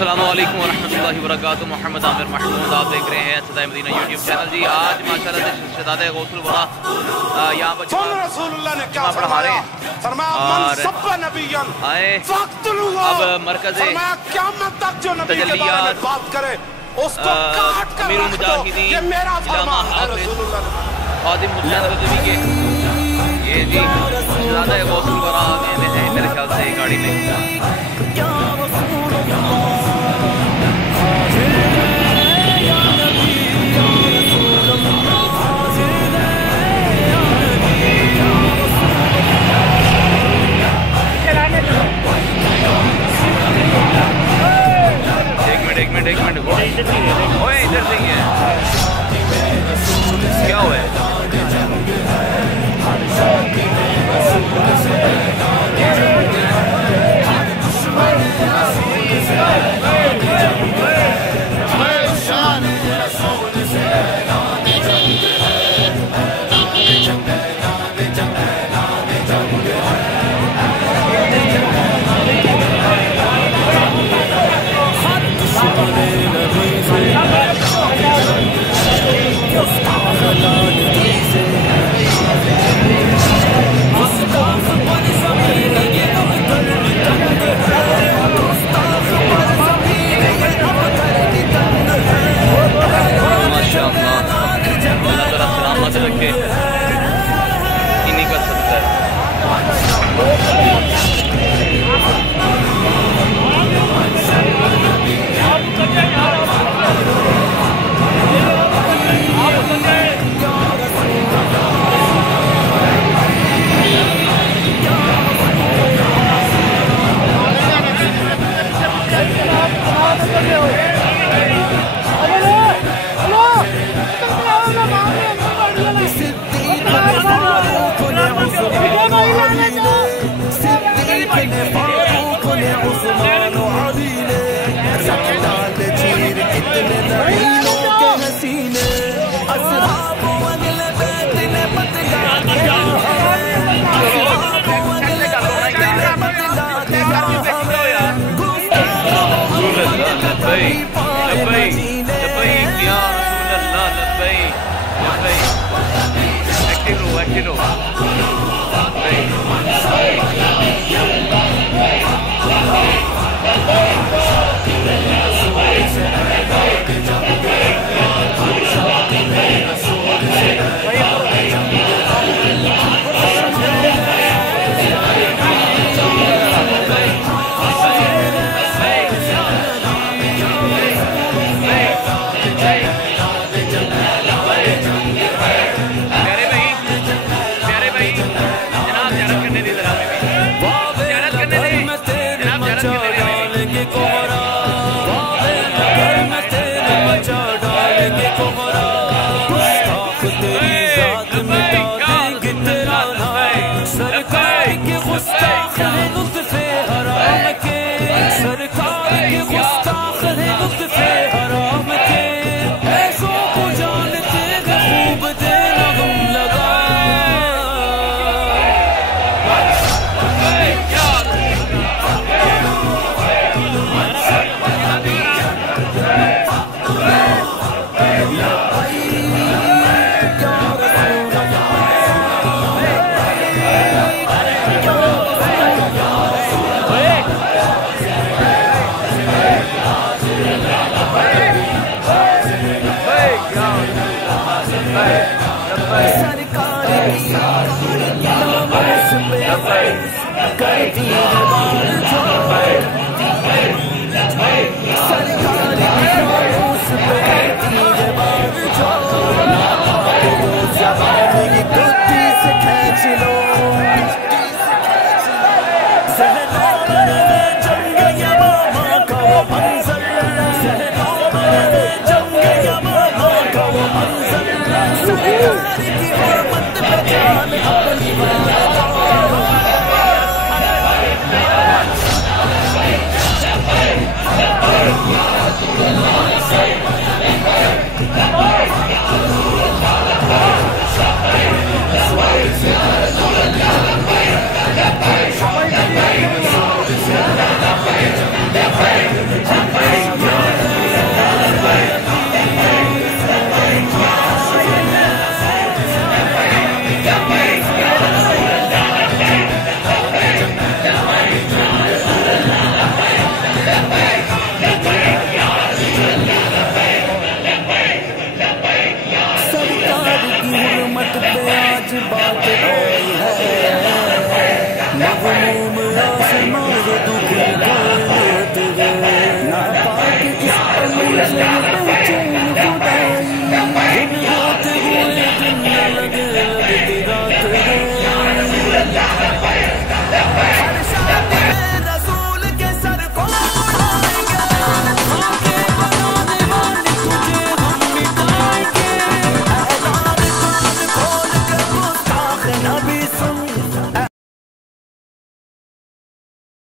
अस्सलामु अलैकुम वरहमतुल्लाहि वबरकातुहू। मोहम्मद आमिर महमूद आप देख रहे हैं सदाए मदीना यूट्यूब चैनल। जी आज माशाल्लाह से शहजादा गौसुल वरा यहाँ पर पढ़ा रहे हैं और आए अब मरकज़ी तजल्लियात अमीरुल मुजाहिदीन इलामा हाफिज़ खादिम हुसैन रज़वी के ये जी शहजादा गौसुल वरा आगे में है मेरे ख्याल से गाड़ी में। एक मिनट ओए इधर से ही है क्या हुआ है? रखे इन्हीं का सदका है। है।